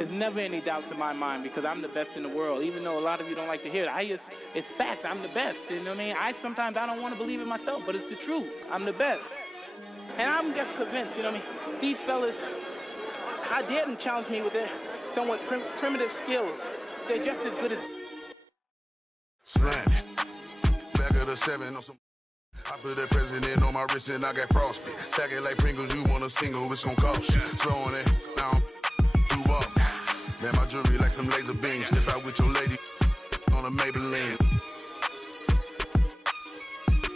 There's never any doubts in my mind because I'm the best in the world. Even though a lot of you don't like to hear it, it's facts. I'm the best. You know what I mean? Sometimes I don't want to believe it myself, but it's the truth. I'm the best. And I'm just convinced, you know what I mean? These fellas, how dare them challenge me with their somewhat primitive skills. They're just as good as... Slam. Back of the 7 on some... I put that president on my wrist and I got frostbite. Stack it like Pringles, you want a single, it's gon' cost you. Slow on it, now I'm too off. Man, my jewelry like some laser beams. Step out with your lady on a Maybelline.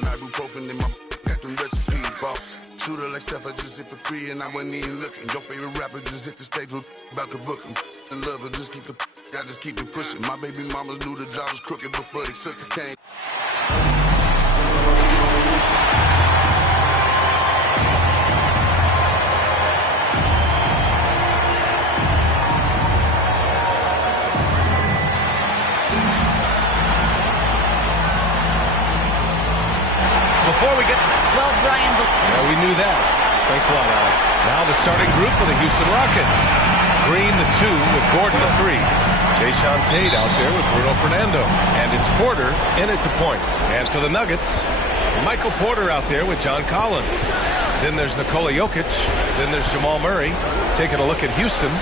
Ibuprofen in my got them recipes. Boss. Shooter like Steph, I just hit for 3 and I wasn't even looking. Your favorite rapper just hit the stage with about to book him. And love her, just keep the I just keep it pushing. My baby mamas knew the job was crooked before they took it. Came. Before we get... Well, Brian... Yeah, we knew that. Thanks a lot, Alec. Now the starting group for the Houston Rockets. Green, the 2, with Gordon, the 3. Jae'Sean Tate out there with Bruno Fernando. And it's Porter in at the point. And for the Nuggets, Michael Porter out there with John Collins. Then there's Nikola Jokic. Then there's Jamal Murray. Taking a look at Houston.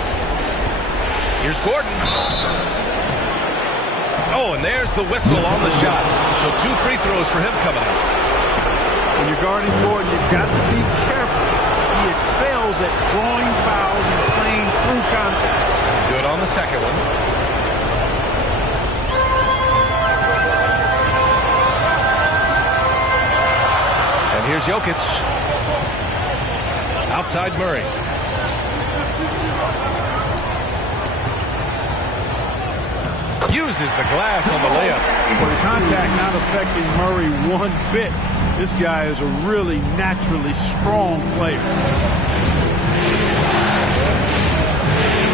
Here's Gordon. Oh, and there's the whistle on the shot. So 2 free throws for him coming up. When you're guarding Gordon, you've got to be careful. He excels at drawing fouls and playing through contact. Good on the second one. And here's Jokic. Outside Murray. Uses the glass on the layup. The contact not affecting Murray one bit. This guy is a really naturally strong player.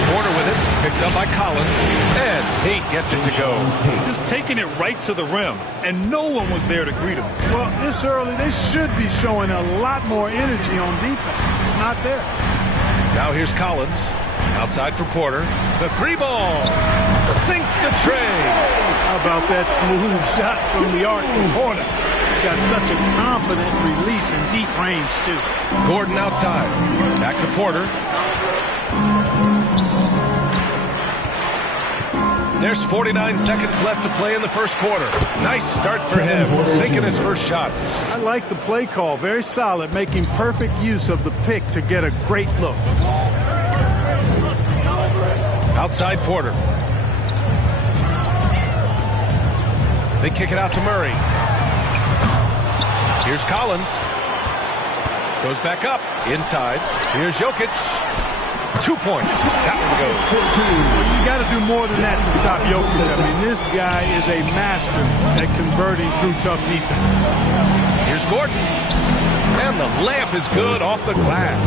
Porter with it, picked up by Collins, and Tate gets it to go. Just taking it right to the rim, and no one was there to greet him. Well, this early, they should be showing a lot more energy on defense. It's not there. Now here's Collins, outside for Porter. The 3-ball, sinks the tray. How about that smooth shot from the arc from Porter? He's got such a confident release in deep range, too. Gordon outside. Back to Porter. There's 49 seconds left to play in the first quarter. Nice start for him, sinking his first shot. I like the play call. Very solid, making perfect use of the pick to get a great look. Outside Porter. They kick it out to Murray. Here's Collins. Goes back up. Inside. Here's Jokic. 2 points. That one goes. Well, you got to do more than that to stop Jokic. I mean, this guy is a master at converting through tough defense. Here's Gordon. And the layup is good off the glass.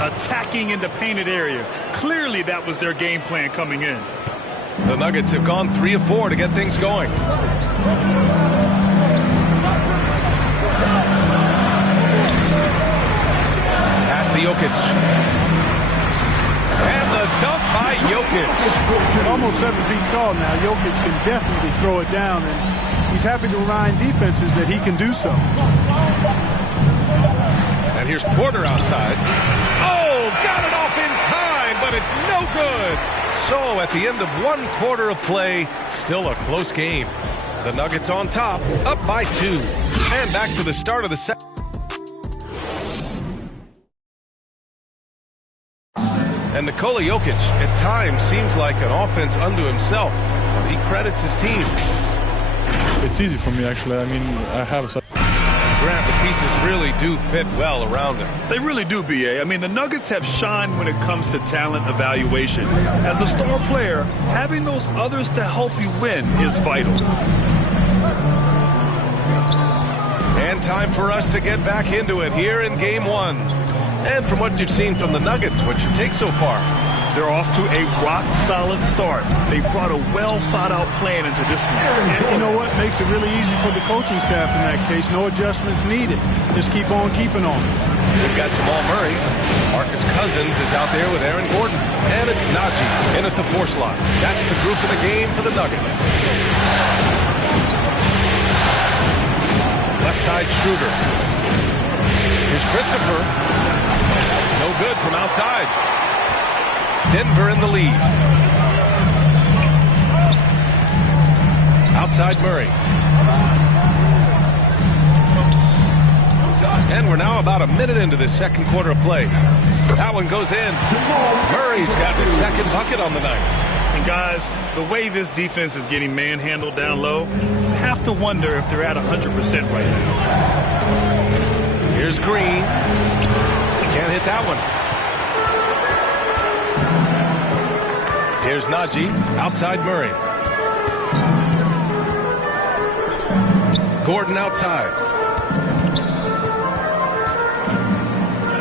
Attacking in the painted area. Clearly that was their game plan coming in. The Nuggets have gone 3 of 4 to get things going. Pass to Jokic. And the dunk by Jokic. At almost 7 feet tall now, Jokic can definitely throw it down, and he's happy to remind defenses that he can do so. And here's Porter outside. Oh, got it off in time, but it's no good. So at the end of 1 quarter of play, still a close game. The Nuggets on top, up by 2. And back to the start of the second. And Nikola Jokic at times seems like an offense unto himself. But he credits his team. It's easy for me, actually. I mean, I have such... Grant, the pieces really do fit well around him. They really do, B.A. I mean, the Nuggets have shined when it comes to talent evaluation. As a star player, having those others to help you win is vital. And time for us to get back into it here in Game 1. And from what you've seen from the Nuggets, what's your take so far? They're off to a rock-solid start. They brought a well-thought-out plan into this one. And you know what? Makes it really easy for the coaching staff in that case. No adjustments needed. Just keep on keeping on. We've got Jamal Murray. Marcus Cousins is out there with Aaron Gordon. And it's Najee in at the 4 slot. That's the group of the game for the Nuggets. Left side Schroeder. Here's Christopher. No good from outside. Denver in the lead. Outside Murray. And we're now about a minute into this second quarter of play. That one goes in. Murray's got his second bucket on the night. And guys, the way this defense is getting manhandled down low, I have to wonder if they're at 100% right now. Here's Green. Can't hit that one. Here's Najee. Outside Murray. Gordon outside.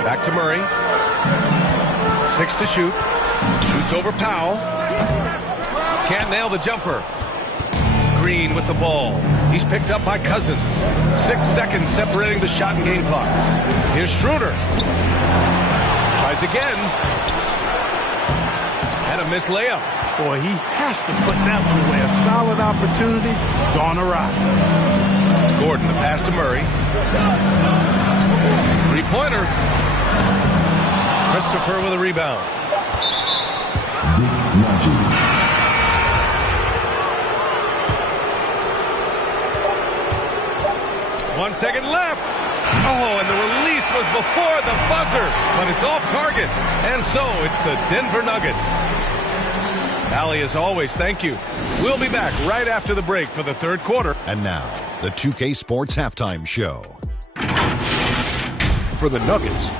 Back to Murray. 6 to shoot. Shoots over Powell. Can't nail the jumper. Green with the ball. He's picked up by Cousins. 6 seconds separating the shot and game clocks. Here's Schroeder. Tries again. And a missed layup. Boy, he has to put that one away. A solid opportunity. Gone awry. Gordon, the pass to Murray. 3-pointer. Christopher with a rebound. Zeke Najee. 1 second left. Oh, and the release was before the buzzer, but it's off target. And so it's the Denver Nuggets. Allie, as always, thank you. We'll be back right after the break for the third quarter. And now, the 2K Sports Halftime Show. For the Nuggets,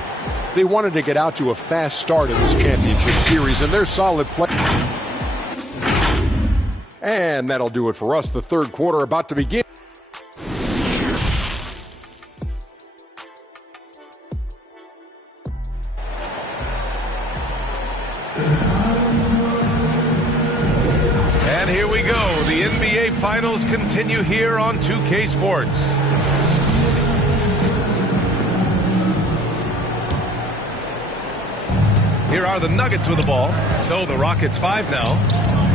they wanted to get out to a fast start in this championship series, and they're solid play. And that'll do it for us. The third quarter about to begin. And here we go. The NBA Finals continue here on 2K Sports. Here are the Nuggets with the ball. So the Rockets 5 now.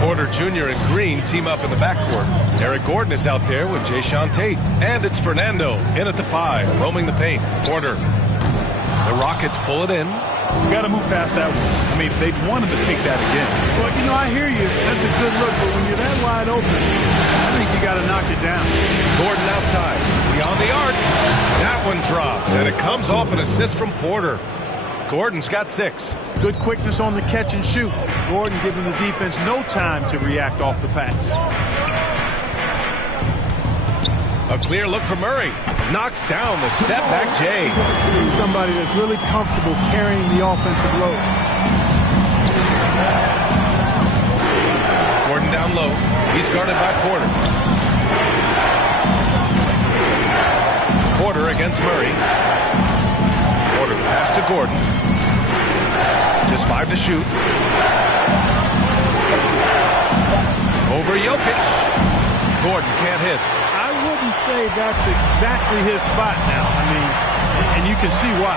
Porter Jr. and Green team up in the backcourt. Eric Gordon is out there with Jayshawn Tate. And it's Fernando in at the 5, roaming the paint. Porter. The Rockets pull it in. We got to move past that one. I mean, they'd want him to take that again. Well, you know, I hear you. That's a good look, but when you're that wide open, I think you got to knock it down. Gordon outside. Beyond the arc. That one drops, and it comes off an assist from Porter. Gordon's got 6. Good quickness on the catch and shoot. Gordon giving the defense no time to react off the pass. A clear look for Murray. Knocks down the step-back Jay. He's somebody that's really comfortable carrying the offensive load. Gordon down low. He's guarded by Porter. Porter against Murray. Porter pass to Gordon. Just 5 to shoot. Over Jokic. Gordon can't hit. I wouldn't say that's exactly his spot now. I mean, and you can see why.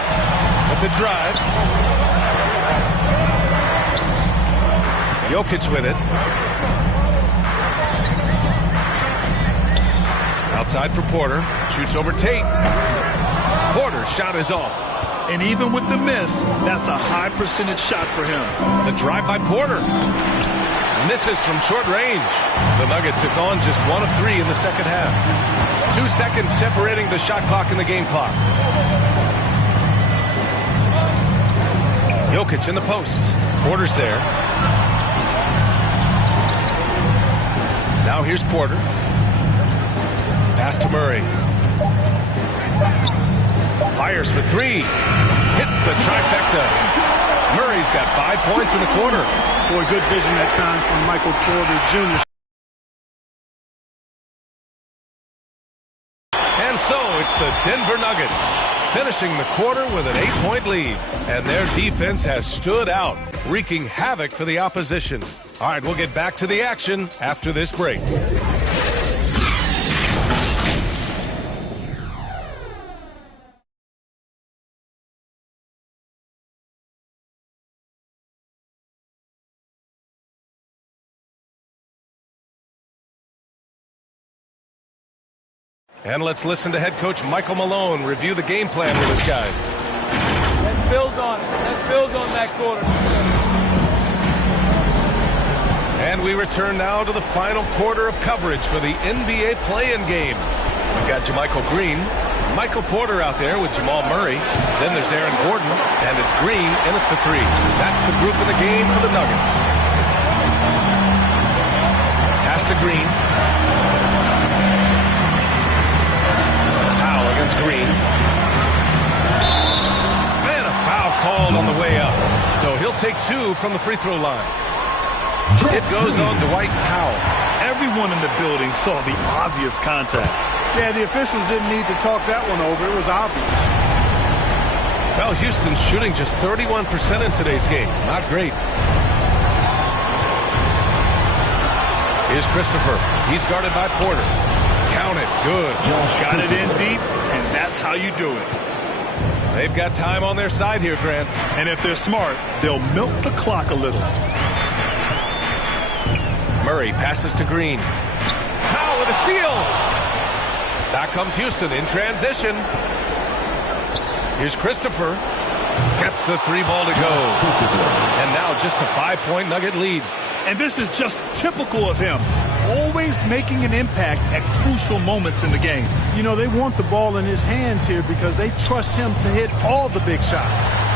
With the drive. Jokic with it. Outside for Porter. Shoots over Tate. Porter's shot is off. And even with the miss, that's a high percentage shot for him. The drive by Porter. Misses from short range. The Nuggets have gone just 1 of 3 in the second half. 2 seconds separating the shot clock and the game clock. Jokic in the post. Porter's there. Now here's Porter. Pass to Murray. Fires for 3. Hits the trifecta. Murray's got 5 points in the quarter. Boy, good vision that time from Michael Porter Jr. And so it's the Denver Nuggets, finishing the quarter with an 8-point lead. And their defense has stood out, wreaking havoc for the opposition. All right, we'll get back to the action after this break. And let's listen to head coach Michael Malone review the game plan with his guys. Let's build on it. Let's build on that quarter. And we return now to the final quarter of coverage for the NBA play-in game. We've got JaMychal Green, Michael Porter out there with Jamal Murray. Then there's Aaron Gordon, and it's Green in at the three. That's the group in the game for the Nuggets. Pass to Green. Against Green. And a foul called on the way up. So he'll take 2 from the free throw line. It goes on Dwight Powell. Everyone in the building saw the obvious contact. Yeah, the officials didn't need to talk that one over. It was obvious. Well, Houston's shooting just 31% in today's game. Not great. Here's Christopher. He's guarded by Porter. Count it. Good. Got it in deep, and that's how you do it. They've got time on their side here, Grant. And if they're smart, they'll milk the clock a little. Murray passes to Green. Powell with a steal. Back comes Houston in transition. Here's Christopher. Gets the 3 ball to go. And now just a 5-point Nugget lead. And this is just typical of him. Always making an impact at crucial moments in the game. You know, they want the ball in his hands here because they trust him to hit all the big shots.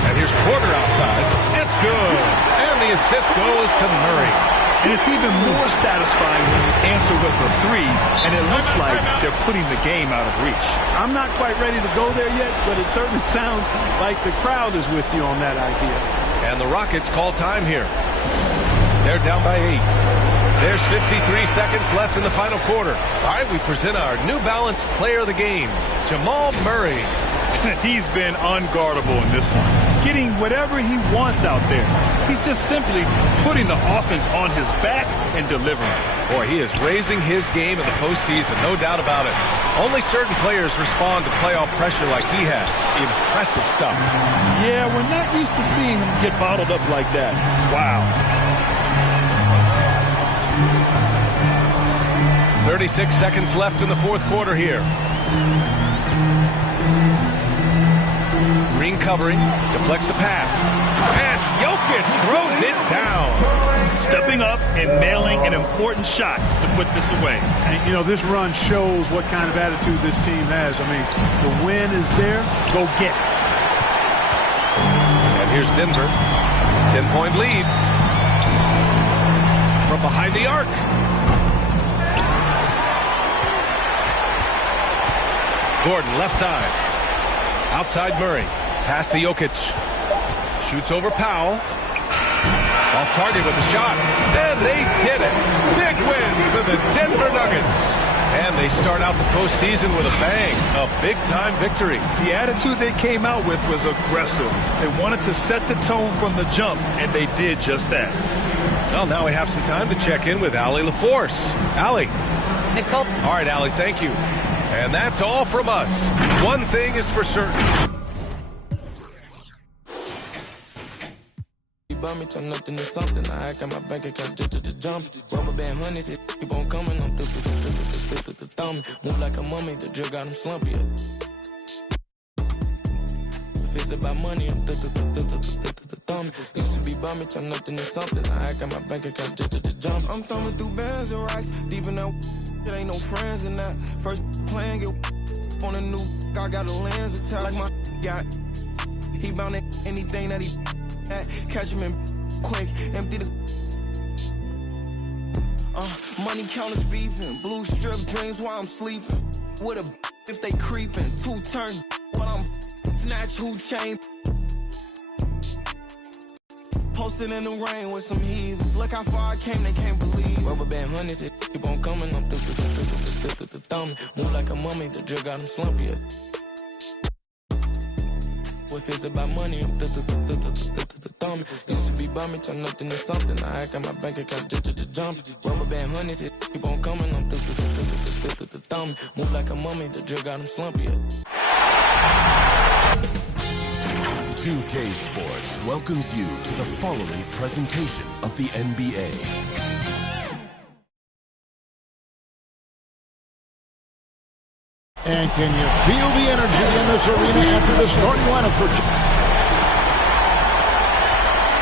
And here's Porter outside. It's good. And the assist goes to Murray. And it's even more satisfying when you answer with a 3, and it looks like they're putting the game out of reach. I'm not quite ready to go there yet, but it certainly sounds like the crowd is with you on that idea. And the Rockets call time here. They're down by 8. There's 53 seconds left in the final quarter. All right, we present our New Balance player of the game, Jamal Murray. He's been unguardable in this one, getting whatever he wants out there. He's just simply putting the offense on his back and delivering. Boy, he is raising his game in the postseason, no doubt about it. Only certain players respond to playoff pressure like he has. Impressive stuff. Yeah, we're not used to seeing him get bottled up like that. Wow. 36 seconds left in the fourth quarter here. Green covering, deflects the pass. And Jokic throws it down. Stepping up and nailing an important shot to put this away. And, you know, this run shows what kind of attitude this team has. I mean, the win is there. Go get it. And here's Denver. 10-point lead. From behind the arc. Gordon, left side. Outside Murray. Pass to Jokic. Shoots over Powell. Off target with a shot. And they did it. Big win for the Denver Nuggets. And they start out the postseason with a bang. A big-time victory. The attitude they came out with was aggressive. They wanted to set the tone from the jump, and they did just that. Well, now we have some time to check in with Allie LaForce. Allie. Nicole. All right, Allie, thank you. And that's all from us. One thing is for certain. Me turn nothing to something. I got my bank account just to jump. Rubber band honeys, it keep on coming. I'm thumbing. Move like a mummy, the drill got him slumpy. If it's about money, I'm thumbing. Used to be by me, turn nothing to something. I got my bank account just to jump. I'm thumbing through bands and racks. Deep in that, it ain't no friends in that. First playing, get on a new. I got a lens attack like my got. He bound anything that he. Catch him in quick, empty the money counters beeping, blue strip dreams while I'm sleeping. With a if they creeping, 2 turn while I'm snatch who chain. Posted in the rain with some heathens. Look how far I came, they can't believe. Rubber band honeys, it keep on coming. I'm thumbing. Move like a mummy, the drill got him slumpy. If it's about money, I'm thumbing. Used to be bumming, turn nothing to something. I got my bank account just jumping. Rubber band honeys, it keep on coming. I'm thumbing. Move like a mummy, the drill got him slumpy. 2K Sports welcomes you to the following presentation of the NBA. And can you feel the energy in this arena after the starting lineup for...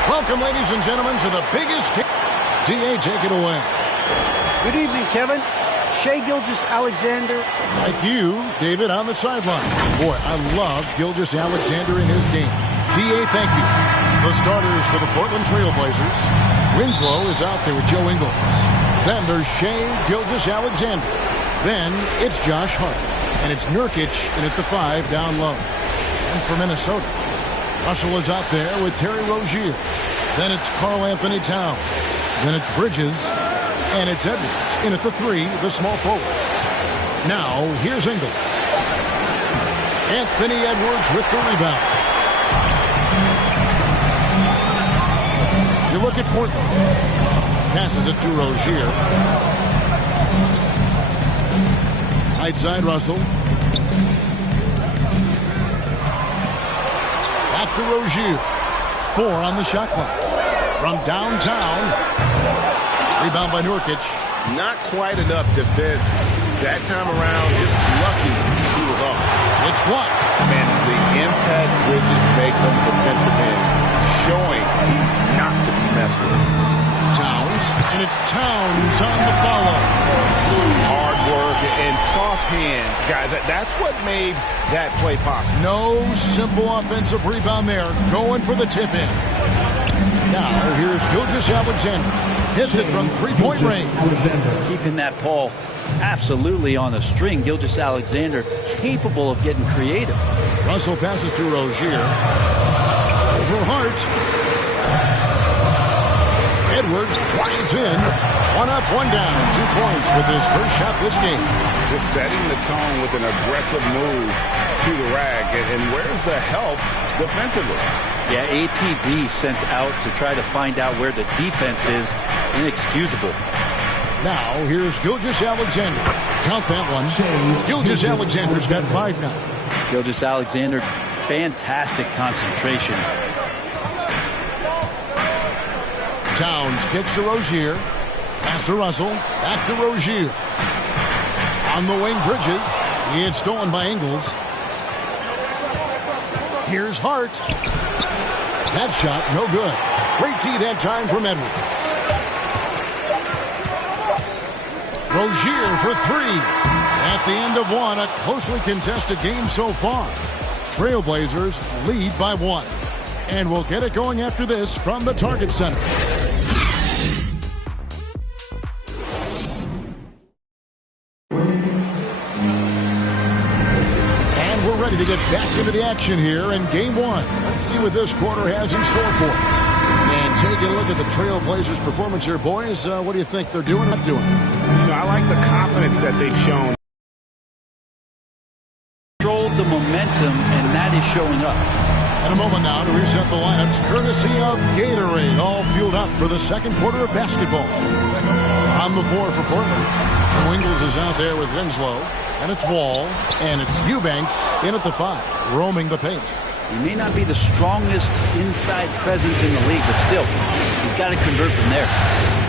Welcome, ladies and gentlemen, to the biggest game. D.A., take it away. Good evening, Kevin. Shai Gilgeous-Alexander. Like you, David, on the sideline. Boy, I love Gilgeous-Alexander in his game. D.A., thank you. The starters for the Portland Trail Blazers. Winslow is out there with Joe Ingles. Then there's Shai Gilgeous-Alexander. Then it's Josh Hart. And it's Nurkic in at the 5 down low. And for Minnesota, Russell is out there with Terry Rozier. Then it's Karl Anthony Towns. Then it's Bridges. And it's Edwards in at the 3, the small forward. Now, here's Ingles. Anthony Edwards with the rebound. You look at Portland. Passes it to Rozier. Right side, Russell. Back to Rozier. 4 on the shot clock. From downtown. Rebound by Nurkic. Not quite enough defense that time around. Just lucky he was off. It's blocked. Man, the impact Bridges makes on the defensive end, showing he's not to be messed with. Towns, and it's Towns on the follow. Hard work and soft hands, guys. That's what made that play possible. No simple offensive rebound there. Going for the tip-in. Now, here's Gilgeous-Alexander. Hits it from three-point range. Keeping that ball absolutely on a string. Gilgeous-Alexander capable of getting creative. Russell passes to Rozier. Over Hart. Edwards drives in. 1 up, 1 down. 2 points with his first shot this game. Just setting the tone with an aggressive move to the rack. And where's the help defensively? Yeah, APB sent out to try to find out where the defense is. Inexcusable. Now, here's Gilgeous-Alexander. Count that one. Gilgeous-Alexander's got 5 now. Gilgeous-Alexander, fantastic concentration. Towns kicks to Rozier. Pass to Russell. Back to Rozier. On the wing, Bridges. He had stolen by Ingles. Here's Hart. That shot, no good. Great D that time from Edwards. Rozier for 3. At the end of 1, a closely contested game so far. Trailblazers lead by 1. And we'll get it going after this from the Target Center. And we're ready to get back into the action here in Game 1. Let's see what this quarter has in store for us. And taking a look at the Trailblazers' performance here, boys. What do you think they're doing or not doing? You know, I like the confidence that they've shown. Controlled the momentum, and that is showing up. In a moment now to reset the lineups, courtesy of Gatorade, all fueled up for the second quarter of basketball. On the floor for Portland, Joe Ingles is out there with Winslow, and it's Wall, and it's Eubanks in at the 5, roaming the paint. He may not be the strongest inside presence in the league, but still, he's got to convert from there.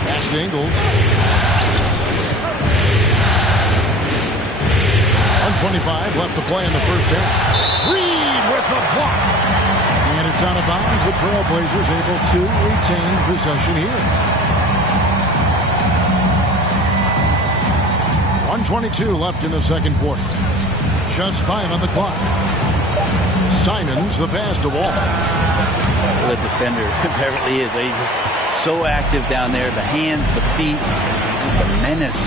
Pass to Ingles. 1:25 left to play in the first half. Reed with the block. And it's out of bounds. The Trailblazers able to retain possession here. 1:22 left in the second quarter. Just 5 on the clock. Simons the pass to Wall. The defender, Beverly is. He's just so active down there. The hands, the feet. He's just a menace.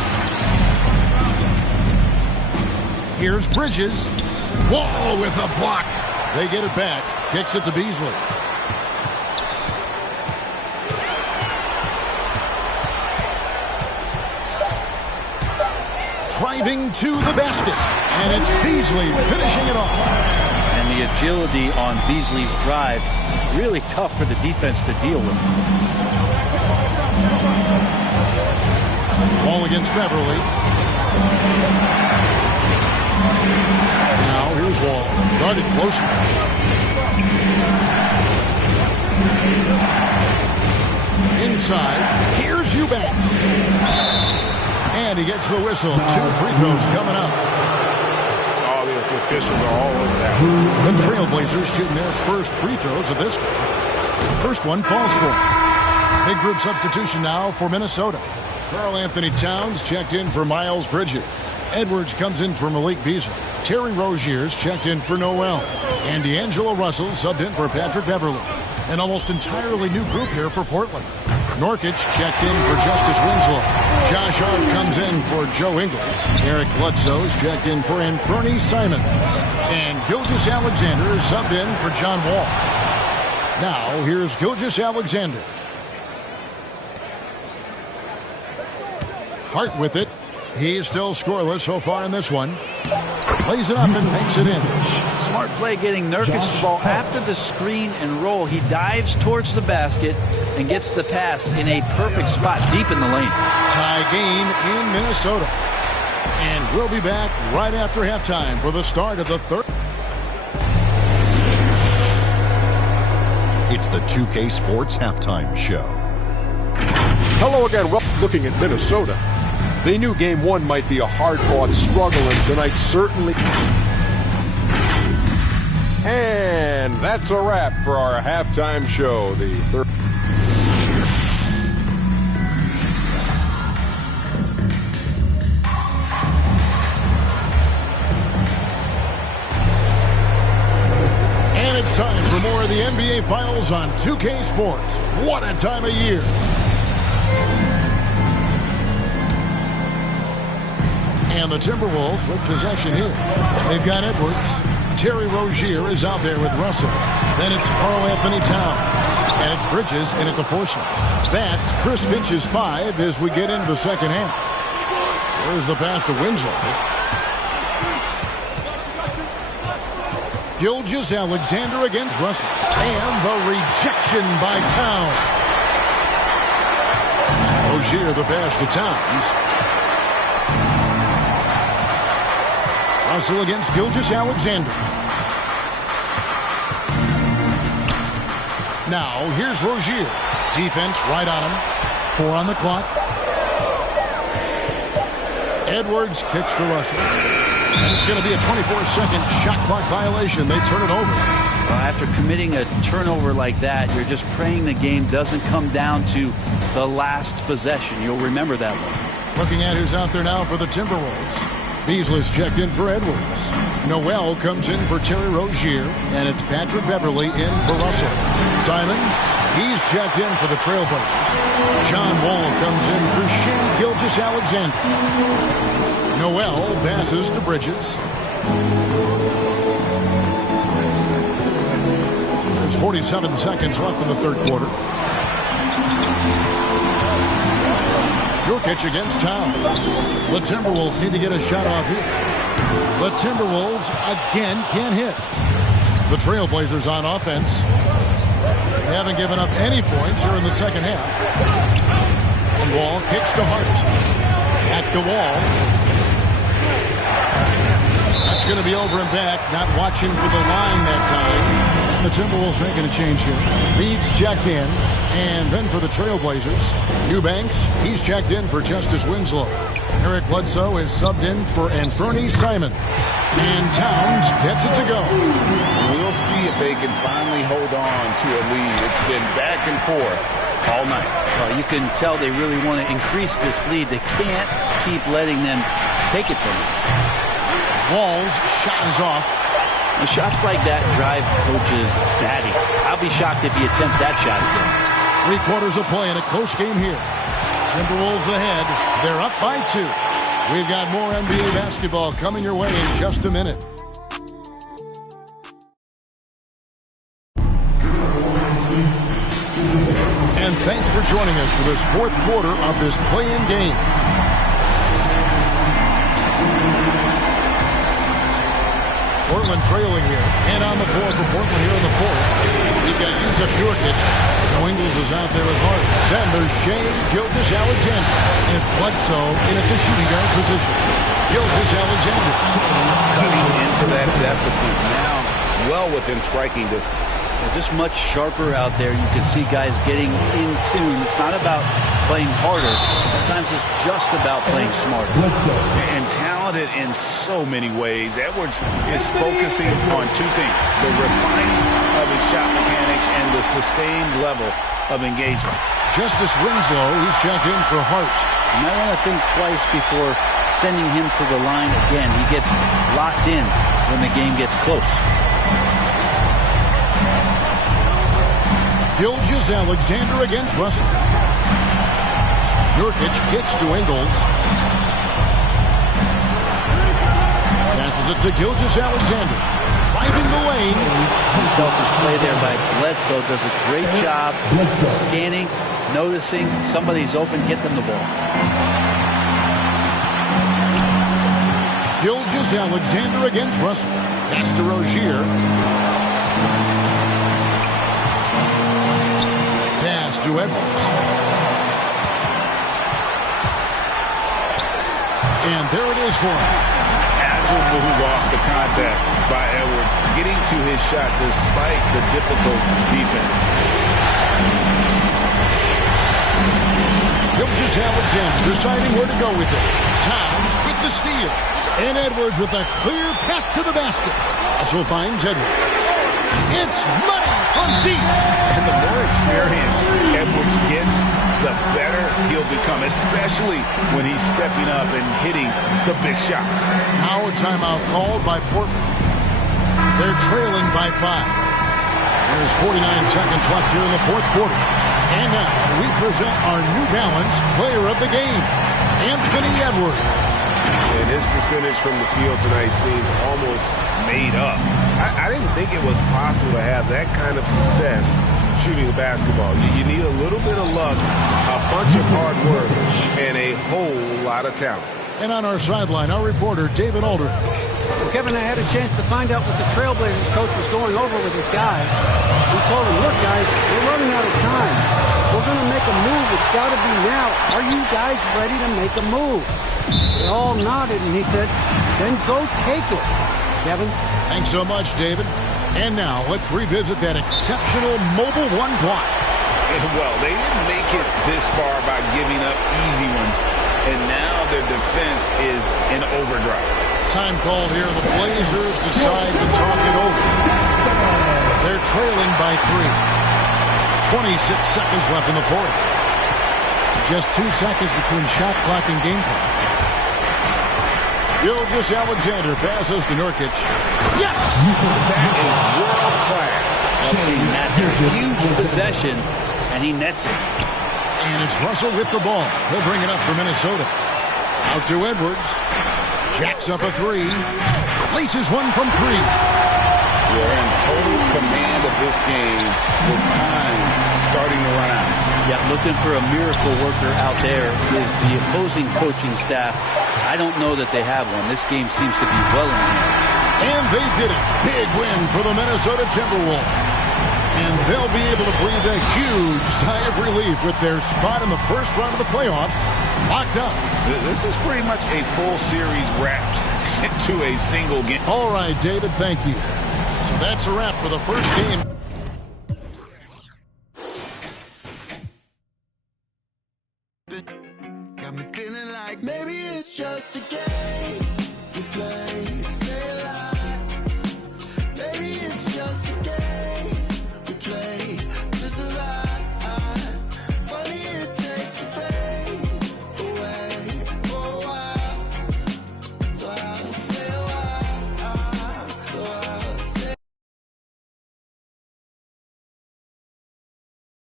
Here's Bridges. Wall with a block. They get it back. Kicks it to Beasley. Driving to the basket. And it's Beasley finishing it off. And the the agility on Beasley's drive. Really tough for the defense to deal with. Ball against Beverly. Now here's Wall. Guarded closely. Inside. Here's Eubanks. And he gets the whistle. 2 free throws coming up. All the officials are all over that. The Trailblazers shooting their first free throws of this game. First one falls for him. Big group substitution now for Minnesota. Karl-Anthony Towns checked in for Miles Bridges. Edwards comes in for Malik Beasley. Terry Rozier's checked in for Noel. And D'Angelo Russell subbed in for Patrick Beverly. An almost entirely new group here for Portland. Norkic checked in for Justice Winslow. Josh Hart comes in for Joe Ingles. Eric Bledsoe's checked in for Anthony Simons. And Gilgeous-Alexander is subbed in for John Wall. Now, here's Gilgeous-Alexander. Hart with it. He's still scoreless so far in this one. Plays it up and makes it in. Smart play getting Nurkic the ball after the screen and roll. He dives towards the basket and gets the pass in a perfect spot deep in the lane. Tie game in Minnesota. And we'll be back right after halftime for the start of the third. It's the 2K Sports Halftime Show. Hello again. Well, looking at Minnesota, they knew game one might be a hard-fought struggle, and tonight certainly. And that's a wrap for our halftime show. The third. And it's time for more of the NBA Finals on 2K Sports. What a time of year. And the Timberwolves with possession here. They've got Edwards. Terry Rozier is out there with Russell. Then it's Karl-Anthony Towns. And it's Bridges in at the foursome. That's Chris Finch's 5 as we get into the second half. There's the pass to Winslow. Gilgeous-Alexander against Russell. And the rejection by Towns. Rozier the pass to Towns. Russell against Gilgeous-Alexander. Now, here's Rozier. Defense right on him. 4 on the clock. Edwards kicks to Russell. And it's going to be a 24-second shot clock violation. They turn it over. Well, after committing a turnover like that, you're just praying the game doesn't come down to the last possession. You'll remember that one. Looking at who's out there now for the Timberwolves. Beasley's checked in for Edwards. Noel comes in for Terry Rozier, and it's Patrick Beverly in for Russell. Simons, he's checked in for the Trailblazers. John Wall comes in for Shai Gilgeous-Alexander. Noel passes to Bridges. There's 47 seconds left in the third quarter. Nurkic against Towns. The Timberwolves need to get a shot off here. The Timberwolves again can't hit. The Trailblazers on offense. They haven't given up any points here in the second half. And Wall kicks to Hart. Back to Wall. That's going to be over and back. Not watching for the line that time. And the Timberwolves making a change here. Reed's checked in. And then for the Trailblazers, Eubanks, he's checked in for Justice Winslow. Eric Bledsoe is subbed in for Anthony Simons. And Towns gets it to go. We'll see if they can finally hold on to a lead. It's been back and forth all night. Well, you can tell they really want to increase this lead. They can't keep letting them take it from them. Wall's shot is off. Well, shots like that drive coaches batty. I'll be shocked if he attempts that shot again. 3 quarters of play in a close game here. Timberwolves ahead. They're up by 2. We've got more NBA basketball coming your way in just a minute. And thanks for joining us for this fourth quarter of this play-in game. Portland trailing here. And on the floor for Portland here in the fourth. We've got Jusuf Nurkic. Joe Ingles is out there with Hart. Then there's Shai Gilgeous-Alexander. And it's Bledsoe in at the shooting guard position. Gilgeous-Alexander. Cutting into that deficit now. Well within striking distance. They're just much sharper out there. You can see guys getting in tune. It's not about playing harder. Sometimes it's just about playing smarter. And talented in so many ways. Edwards is focusing on two things: the refining of his shot mechanics and the sustained level of engagement. Justice Winslow, he's checked in for Hart. You might want to think twice before sending him to the line again. He gets locked in when the game gets close. Gilgeous-Alexander against Russell. Nurkic kicks to Ingles. Passes it to Gilgeous-Alexander. Driving the lane. Selfish play there by Bledsoe. Does a great job scanning, noticing somebody's open, get them the ball. Gilgeous-Alexander against Russell. Pass to Rozier. Pass to Edwards. And there it is for him. Agile move off the contact by Edwards, getting to his shot despite the difficult defense. Gilgeous-Alexander deciding where to go with it. Towns with the steal. And Edwards with a clear path to the basket. Also finds Edwards. It's money from deep. And the more experience Edwards gets, the better he'll become, especially when he's stepping up and hitting the big shots. Now a timeout called by Portland. They're trailing by 5. There's 49 seconds left here in the fourth quarter. And now we present our New Balance player of the game, Anthony Edwards. And his percentage from the field tonight seemed almost made up. I didn't think it was possible to have that kind of success shooting the basketball. You need a little bit of luck, a bunch of hard work, and a whole lot of talent. And on our sideline, our reporter, David Aldridge. Well, Kevin, I had a chance to find out what the Trailblazers coach was going over with his guys. He told them, look, guys, we're running out of time. If we're going to make a move, it's got to be now. Are you guys ready to make a move? They all nodded, and he said, then go take it. Kevin? Thanks so much, David. And now, let's revisit that exceptional Mobile One block. Well, they didn't make it this far by giving up easy ones, and now their defense is in overdrive. Time called here. The Blazers decide to talk it over. They're trailing by 3. 26 seconds left in the fourth. Just 2 seconds between shot clock and game clock. Gilgeous-Alexander passes to Nurkic. Yes! That is world class. I've seen that there. Huge possession, and he nets it. And it's Russell with the ball. He'll bring it up for Minnesota. Out to Edwards. Jacks up a 3. Laces one from 3. We're in total command of this game with time starting to run out. Yeah, looking for a miracle worker out there is the opposing coaching staff. I don't know that they have one. This game seems to be well in hand. And they did it. Big win for the Minnesota Timberwolves. And they'll be able to breathe a huge sigh of relief with their spot in the first round of the playoffs locked up. This is pretty much a full series wrapped into a single game. All right, David, thank you. So that's a wrap for the first game. Got me feeling like maybe it's just a game.